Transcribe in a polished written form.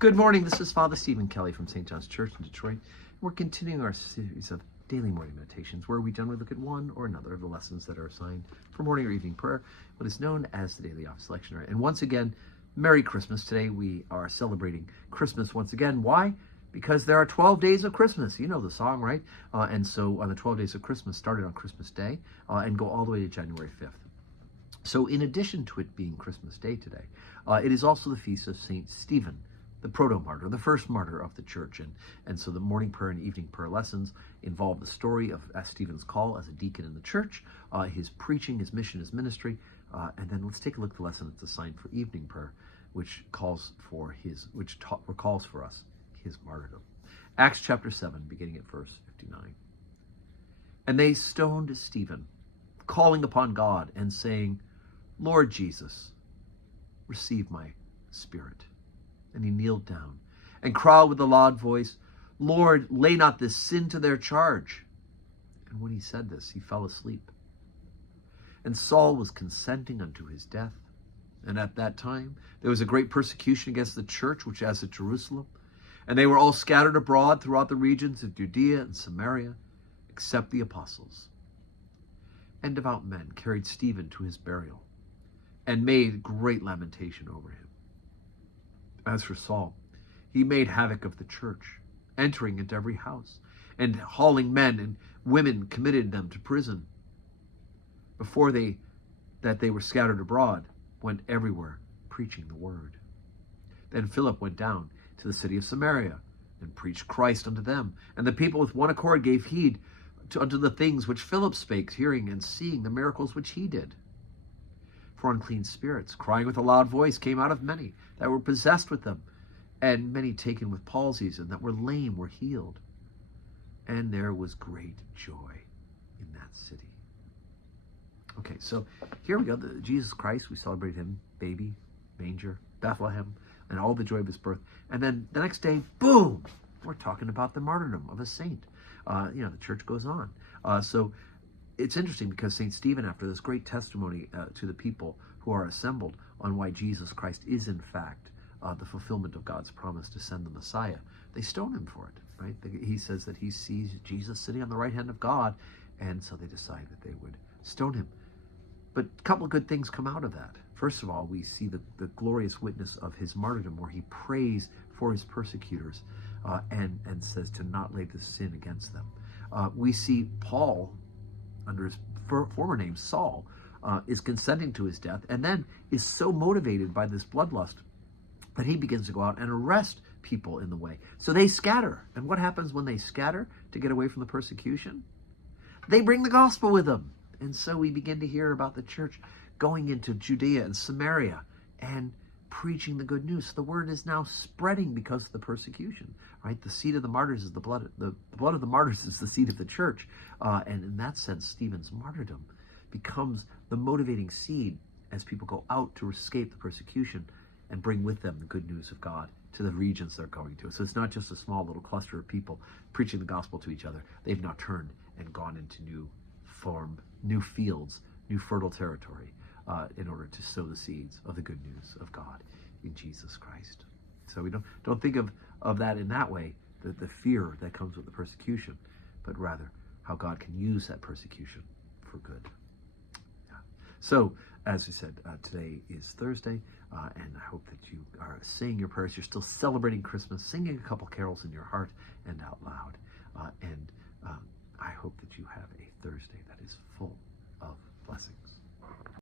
Good morning. This is Father Stephen Kelly from St. John's Church in Detroit. We're continuing our series of daily morning meditations where we generally look at one or another of the lessons that are assigned for morning or evening prayer, what is known as the Daily Office Lectionary. And once again, Merry Christmas. Today we are celebrating Christmas once again. Why? Because there are 12 days of Christmas. You know the song, right? And so on the 12 days of Christmas started on Christmas Day and go all the way to January 5th. So in addition to it being Christmas Day today, it is also the feast of St. Stephen, the proto-martyr, the first martyr of the church. And so the morning prayer and evening prayer lessons involve the story of Stephen's call as a deacon in the church, his preaching, his mission, his ministry, and then let's take a look at the lesson that's assigned for evening prayer, which calls for us his martyrdom. Acts chapter 7, beginning at verse 59. And they stoned Stephen, calling upon God and saying, Lord Jesus, receive my spirit. And he kneeled down and cried with a loud voice, Lord, lay not this sin to their charge. And when he said this, he fell asleep. And Saul was consenting unto his death. And at that time there was a great persecution against the church which was at Jerusalem. And they were all scattered abroad throughout the regions of Judea and Samaria, except the apostles. And devout men carried Stephen to his burial, and made great lamentation over him. As for Saul, he made havoc of the church, entering into every house, and hauling men and women committed them to prison. Before they were scattered abroad, went everywhere preaching the word. Then Philip went down to the city of Samaria, and preached Christ unto them. And the people with one accord gave heed unto the things which Philip spake, hearing and seeing the miracles which he did. For unclean spirits, crying with a loud voice, came out of many that were possessed with them, and many taken with palsies, and that were lame were healed. And there was great joy in that city. Okay, so here we go. Jesus Christ, we celebrate him, baby, manger, Bethlehem, and all the joy of his birth. And then the next day, boom, we're talking about the martyrdom of a saint. The church goes on. So it's interesting because St. Stephen, after this great testimony to the people who are assembled on why Jesus Christ is in fact the fulfillment of God's promise to send the Messiah, they stone him for it, right? He says that he sees Jesus sitting on the right hand of God, and so they decide that they would stone him. But a couple of good things come out of that. First of all, we see the glorious witness of his martyrdom, where he prays for his persecutors and says to not lay this sin against them. We see Paul, under his former name, Saul, is consenting to his death, and then is so motivated by this bloodlust that he begins to go out and arrest people in the way. So they scatter. And what happens when they scatter to get away from the persecution? They bring the gospel with them. And so we begin to hear about the church going into Judea and Samaria and preaching the good news. The word is now spreading because of the persecution, right? The seed of the martyrs is the blood of the martyrs is the seed of the church. And in that sense, Stephen's martyrdom becomes the motivating seed as people go out to escape the persecution and bring with them the good news of God to the regions they're going to. So it's not just a small little cluster of people preaching the gospel to each other. They've now turned and gone into new fields, new fertile territory, in order to sow the seeds of the good news of God in Jesus Christ. So we don't think of that in that way, the fear that comes with the persecution, but rather how God can use that persecution for good. Yeah. So, as we said, today is Thursday, and I hope that you are saying your prayers. You're still celebrating Christmas, singing a couple carols in your heart and out loud. And